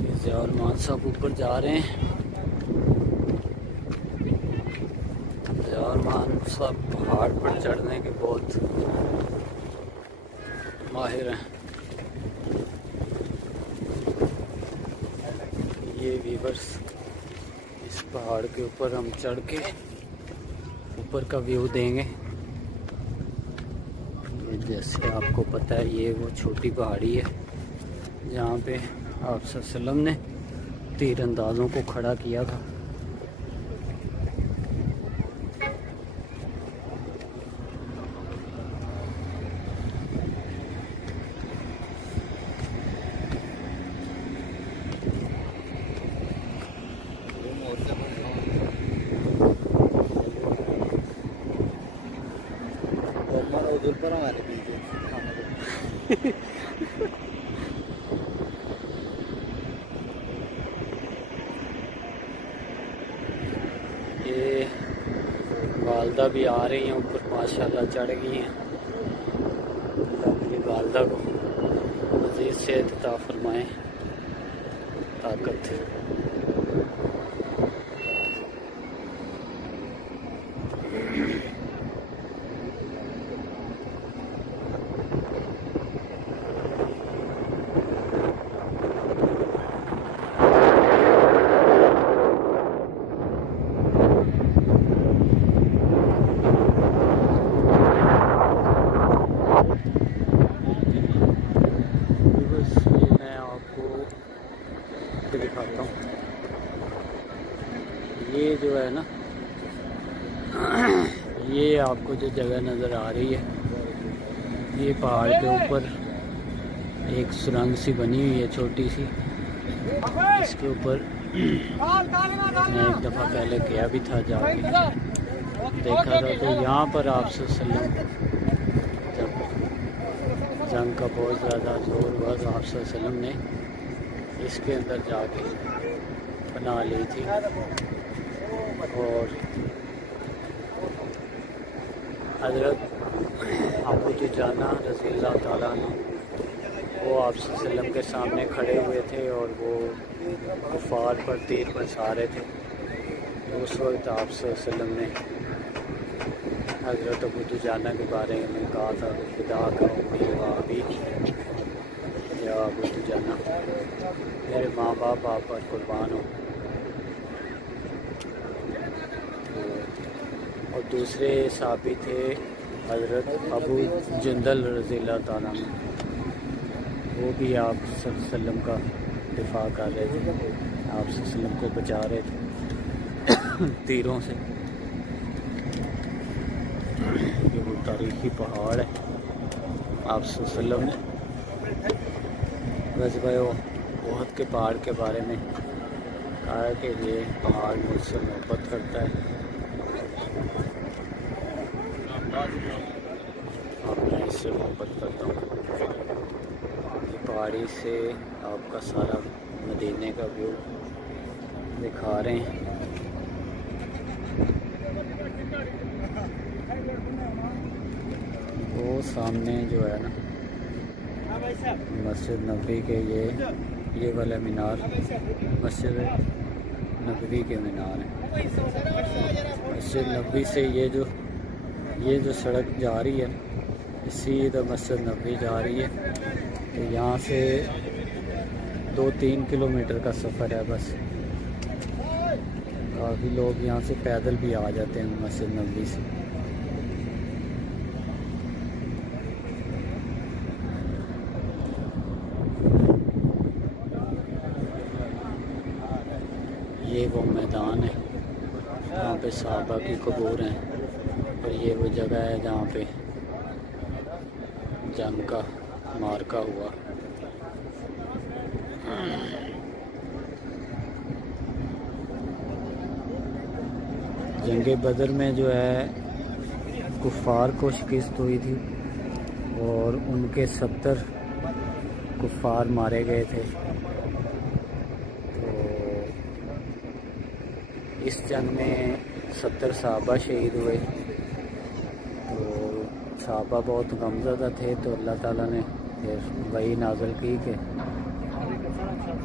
ज़ियाउर साहब ऊपर जा रहे हैं। ज़ियाउर साहब पहाड़ पर चढ़ने के बहुत माहिर हैं। ये व्यूअर्स, इस पहाड़ के ऊपर हम चढ़ के ऊपर का व्यू देंगे। जैसे आपको पता है, ये वो छोटी पहाड़ी है जहाँ पे आप सल्लल्लाहु अलैहि वसल्लम ने तीरंदाजों को खड़ा किया था। ये वालदा भी आ रही हैं ऊपर, माशाल्लाह चढ़ गई हैं। मेरी वालदा को मज़ीद सेहत अता फरमाए, ताकत। दिखाता हूँ, ये जो है ना, ये आपको जो जगह नज़र आ रही है, ये पहाड़ के ऊपर एक सुरंग सी बनी हुई है छोटी सी। इसके ऊपर मैं एक दफ़ा पहले गया भी था, जाके देखा था। तो यहाँ पर आप सल्लल्लाहु अलैहि वसल्लम जब जंग का बहुत ज़्यादा जोर हुआ तो आप सल्लल्लाहु अलैहि वसल्लम ने इसके अंदर जाके बना ली थी। और हज़रत अबू दुजाना रज़ियल्लाहु ताला अन्हु वो आप सल्लल्लाहु अलैहि वसल्लम के सामने खड़े हुए थे और वो कुफ़ार पर तीर बरसा रहे थे। तो उस वक्त आप सल्लल्लाहु अलैहि वसल्लम ने हज़रत अबू दुजाना के बारे में कहा था, खुदा का उम्मी व अबी, या अबू दुजाना, मेरे माँ बाप आप पर कुर्बान हो। और दूसरे साहबी थे हज़रत अबू जंदल रज़ियल्लाहु ताला अन्हु, वो भी आप सल्लल्लाहु अलैहि वसल्लम का दिफा कर रहे थे, आप सल्लल्लाहु अलैहि वसल्लम को बचा रहे थे तीरों से। ये वो तारीखी पहाड़ है। आप सल्लल्लाहु अलैहि वसल्लम ने ग़ज़वा उहद के पहाड़ के बारे में कहा कि ये पहाड़ मुझसे मोहब्बत करता है। और मैं इससे मोहब्बत करता हूँ। पहाड़ी से आपका सारा मदीने का व्यू दिखा रहे हैं। वो सामने जो है ना, मस्जिद नबवी के ये वाला मीनार मस्जिद नबवी के मीनार है। मस्जिद नबवी से ये जो सड़क जा रही है, सीधा मस्जिद नबवी जा रही है। तो यहाँ से 2-3 किलोमीटर का सफ़र है बस। काफ़ी लोग यहाँ से पैदल भी आ जाते हैं मस्जिद नबवी से। ये वो मैदान है जहाँ पे सहाबा की कब्र हैं, और ये वो जगह है जहाँ पे जंग का मार्का हुआ। जंग बदर में जो है कुफ़ार को शिकस्त हुई थी और उनके 70 कुफ़ार मारे गए थे। इस जंग में 70 सहाबा शहीद हुए। तो सहाबा बहुत गमज़दा थे, तो अल्लाह ताला ने फिर वही नाज़िल की कि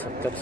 70